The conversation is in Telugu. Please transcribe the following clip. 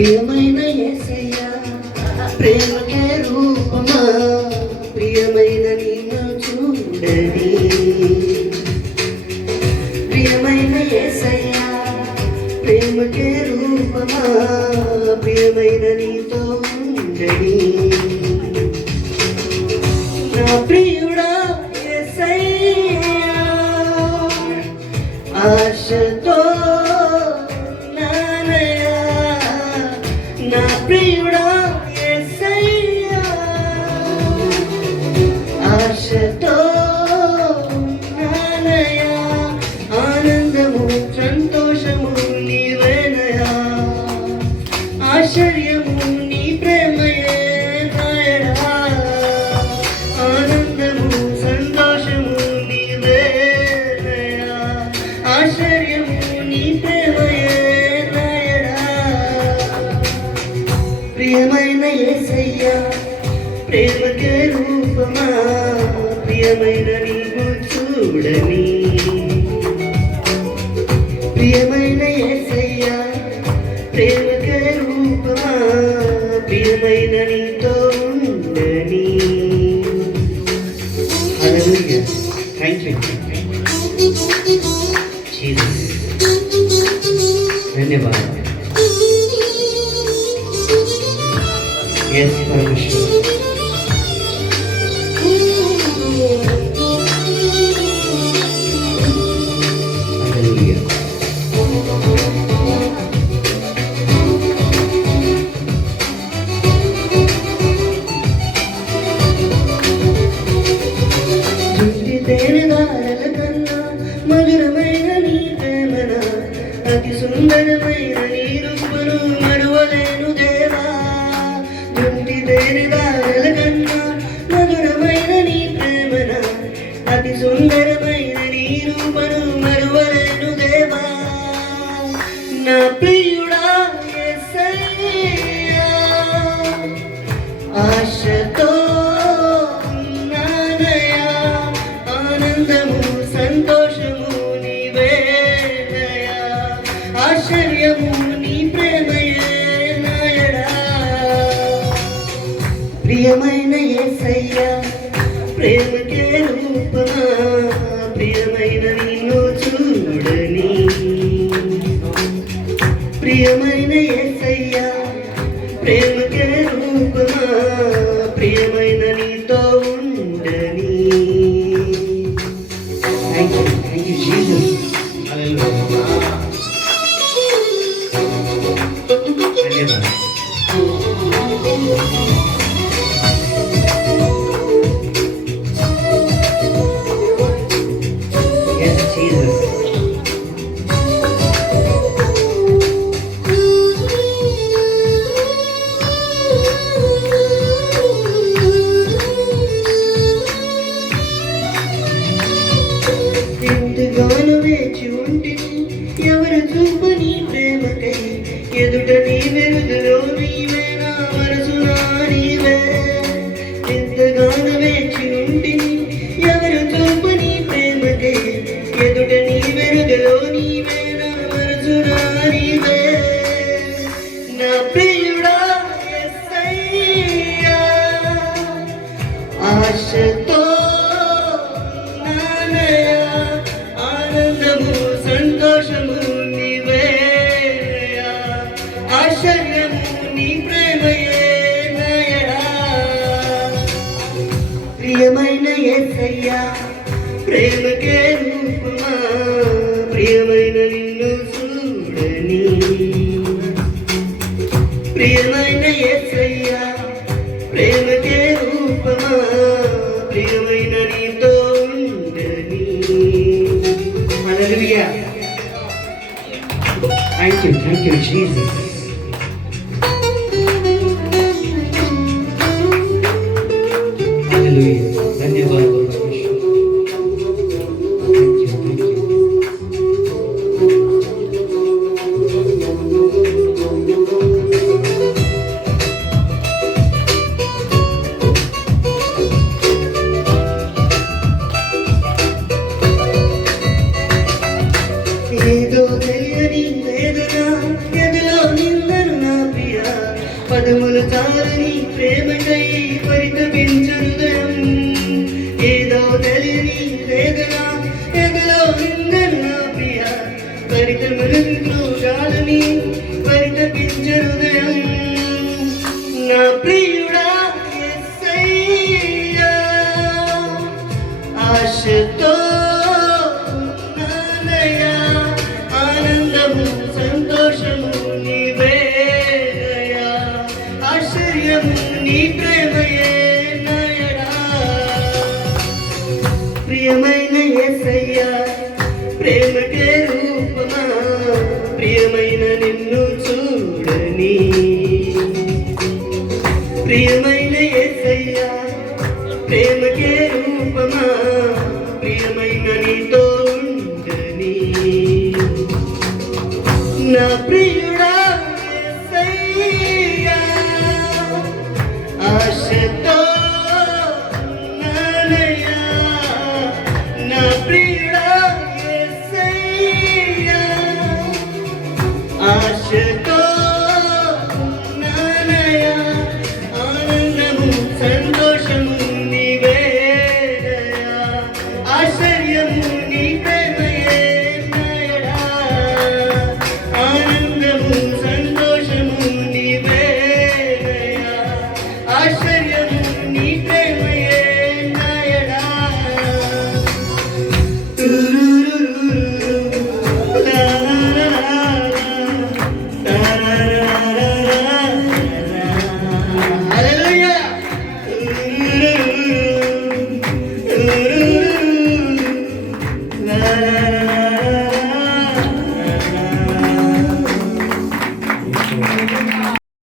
ప్రియమైన యేసయ్యా ప్రేమకే రూపమా ప్రియమైన నిన్ను చూడని ప్రియమైన యేసయ్యా ప్రేమకే రూపమా ప్రియమైన నీతో ఉండని నా ప్రియుడా యేసయ్యా ఆశతో నా ప్రియుడా యేసయ్యా ఆశతో నానయా ఆనందము సంతోషము నీవేనయా ఆశ్చర్యము నీ ప్రేమయే నాయనా ఆనందము సంతోషము నీవేనయా ఆశ్చర్యము నీ ప్రేమయే ప్రియమైన యేసయ్యా ప్రేమకే రూపమా ప్రియమైన నీవు చూడని ప్రియమైన యేసయ్యా ప్రేమకే రూపమా ప్రియమైన నీతో ఉండని హల్లెలూయా థాంక్యూ జీసస్ ధన్యవాదాలు Yes, Parmeshwar. Hallelujah. దుండి తేనెదారల కన్నా మధురమైన నీ ప్రేమన అతి సుందరమైన నీ రూపను మరువలేను దేవా తేనెదారల కన్నా మధురమైన నీ ప్రేమన అతి సుందరమైన నీ రూపను మరువలేను దేవా నా ప్రియుడా యేసయ్యా ఆశతో నానయా ఆనందము సంతోషము నీవేనయా ఆశ్చర్యము నీ ప్రేమయే ప్రియమైన యేసయ్యా ప్రేమకే రూపమా ప్రియమైన నిన్ను చూడని ప్రియమైన యేసయ్యా ప్రేమకే రూపమా ప్రియమైన నీతో ఉండని థ్యాంక్ యూ జీసస్ హల్లెలూయా ధన్యవాదాలు ఎంతగానో వేచి ఉంటిని ఎవరు చూపని ప్రేమకై ఎదుట నీ వెలుగులో నీవే నా మనసునా నీవే ఎంతగానో వేచి ఉంటిని ఎవరు చూపని ప్రేమకై ఎదుట నీ వెలుగులో నీవే నా మనసునా నీవే నా ప్రియుడా యేసయ్యా ఆశతో సంతోషము నీవేనయా ఆశ్చర్యము నీ ప్రేమయే నయనా ప్రియమైన యేసయ్యా ప్రేమకే రూపమా ప్రియమైన నిన్ను చూడని ప్రియమైన యేసయ్యా ప్రేమకే రూపమా ప్రియమైన నీతో ఉండని Hallelujah. Thank you, Jesus. Hallelujah. ధన్యవాదాలు ఏదో తెలియని వేదన ఎదులో నిందను నా ప్రియ నిందను నా ప్రియ పరితమనంతో చాలని పరితపించే హృదయం నా ప్రియుడా యేసయ్యా ఆశతో నానయ్యా ఆనందము సంతోషము నీవేనయ్యా ఆశ్చర్యము నీ ప్రేమయే నయడా ప్రియమైన యేసయ్యా ప్రేమ